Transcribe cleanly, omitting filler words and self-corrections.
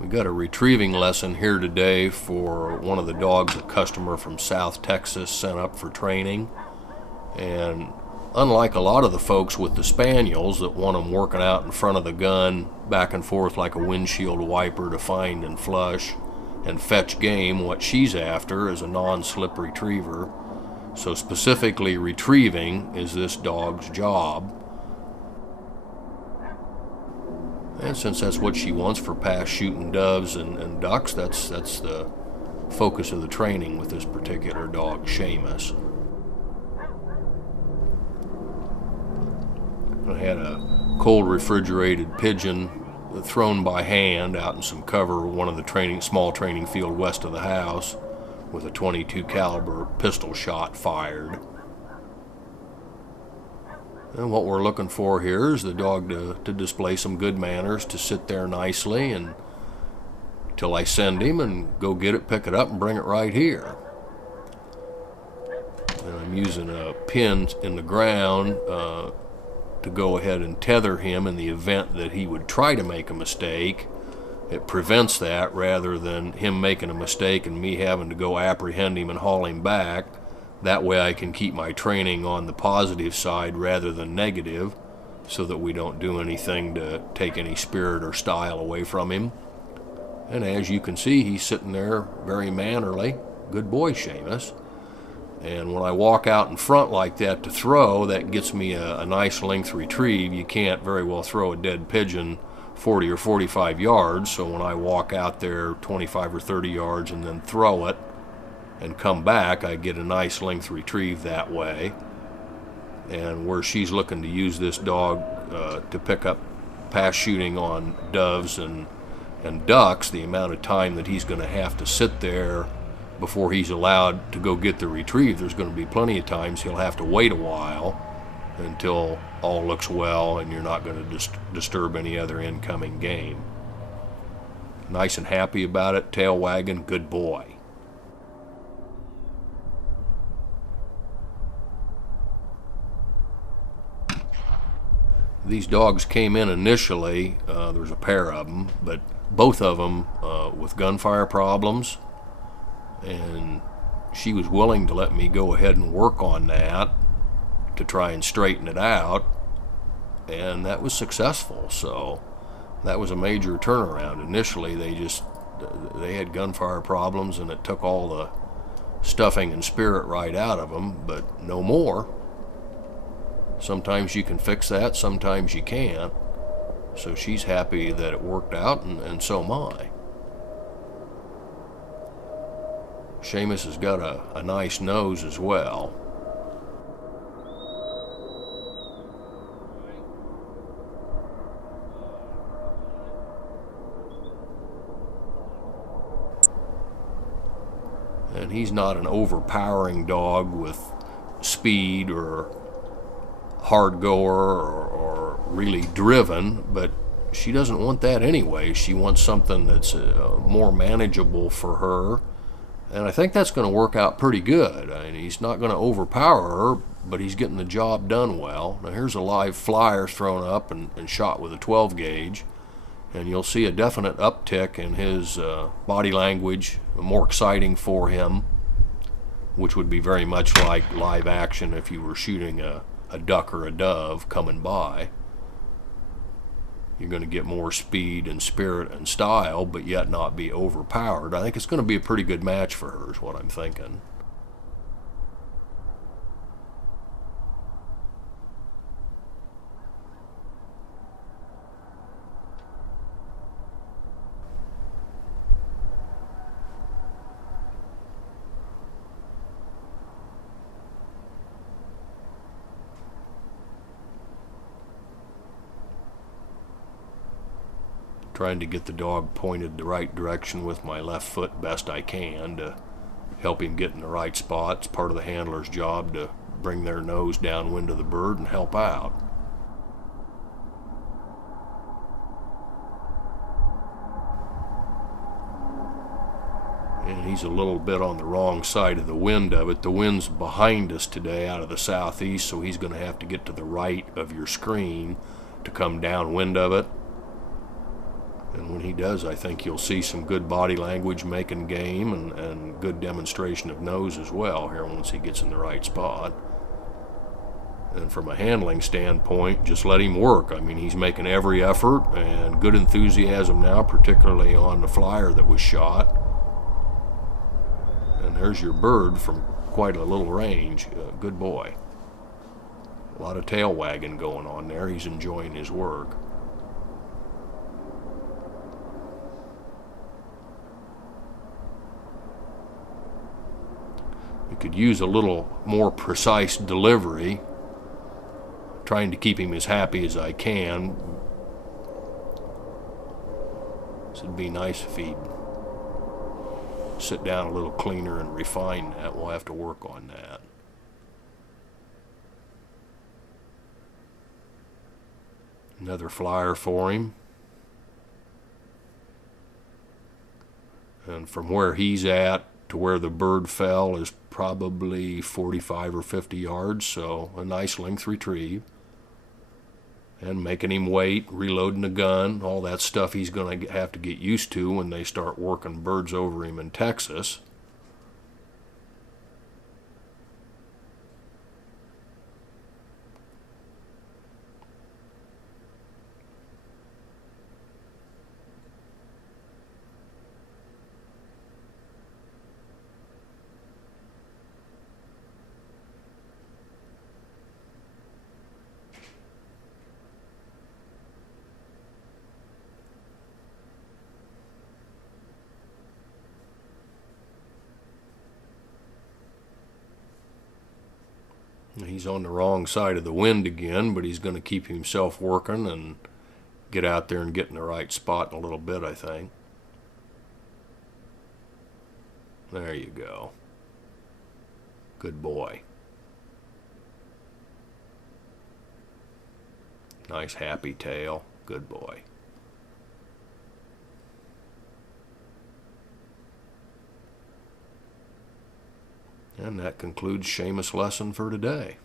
We got a retrieving lesson here today for one of the dogs a customer from South Texas sent up for training. And unlike a lot of the folks with the Spaniels that want them working out in front of the gun back and forth like a windshield wiper to find and flush and fetch game, what she's after is a non-slip retriever. So specifically retrieving is this dog's job. And since that's what she wants for past shooting doves and ducks, that's the focus of the training with this particular dog, Seamus. I had a cold refrigerated pigeon thrown by hand out in some cover, one of the small training field west of the house, with a .22 caliber pistol shot fired. And what we're looking for here is the dog to display some good manners, to sit there nicely and till I send him and go get it, pick it up, and bring it right here. And I'm using a pin in the ground to go ahead and tether him in the event that he would try to make a mistake. It prevents that rather than him making a mistake and me having to go apprehend him and haul him back. That way I can keep my training on the positive side rather than negative, so that we don't do anything to take any spirit or style away from him. And as you can see, he's sitting there very mannerly. Good boy, Seamus. And when I walk out in front like that to throw, that gets me a nice length retrieve. You can't very well throw a dead pigeon 40 or 45 yards, so when I walk out there 25 or 30 yards and then throw it and come back, I get a nice length retrieve that way. And where she's looking to use this dog to pick up past shooting on doves and ducks, the amount of time that he's going to have to sit there before he's allowed to go get the retrieve, there's going to be plenty of times he'll have to wait a while until all looks well and you're not going to disturb any other incoming game. Nice and happy about it, tail wagging, good boy. These dogs came in initially, there was a pair of them, but both of them with gunfire problems, and she was willing to let me go ahead and work on that to try and straighten it out, and that was successful. So that was a major turnaround. Initially they had gunfire problems and it took all the stuffing and spirit right out of them, but no more. Sometimes you can fix that, sometimes you can't. So she's happy that it worked out, and so am I. Seamus has got a nice nose as well. And he's not an overpowering dog with speed or hard goer or really driven, but she doesn't want that anyway. She wants something that's more manageable for her, and I think that's going to work out pretty good. I mean, he's not going to overpower her, but he's getting the job done well. Now here's a live flyer thrown up and shot with a 12 gauge, and you'll see a definite uptick in his body language, more exciting for him, which would be very much like live action if you were shooting a duck or a dove coming by. You're going to get more speed and spirit and style, but yet not be overpowered. I think it's going to be a pretty good match for her, is what I'm thinking. Trying to get the dog pointed the right direction with my left foot best I can to help him get in the right spot. It's part of the handler's job to bring their nose downwind of the bird and help out. And he's a little bit on the wrong side of the wind of it. The wind's behind us today out of the southeast, so he's going to have to get to the right of your screen to come downwind of it. And when he does, I think you'll see some good body language making game and good demonstration of nose as well here once he gets in the right spot. And from a handling standpoint, just let him work. I mean, he's making every effort and good enthusiasm now, particularly on the flyer that was shot. And there's your bird from quite a little range. Good boy. A lot of tail wagging going on there. He's enjoying his work. We could use a little more precise delivery, trying to keep him as happy as I can. So it'd be nice if he'd sit down a little cleaner and refine that. We'll have to work on that. Another flyer for him. And from where he's at to where the bird fell is probably 45 or 50 yards, so a nice length retrieve. And making him wait, reloading the gun, all that stuff he's going to have to get used to when they start working birds over him in Texas. He's on the wrong side of the wind again, but he's going to keep himself working and get out there and get in the right spot in a little bit, I think. There you go. Good boy. Nice happy tail. Good boy. And that concludes Seamus' lesson for today.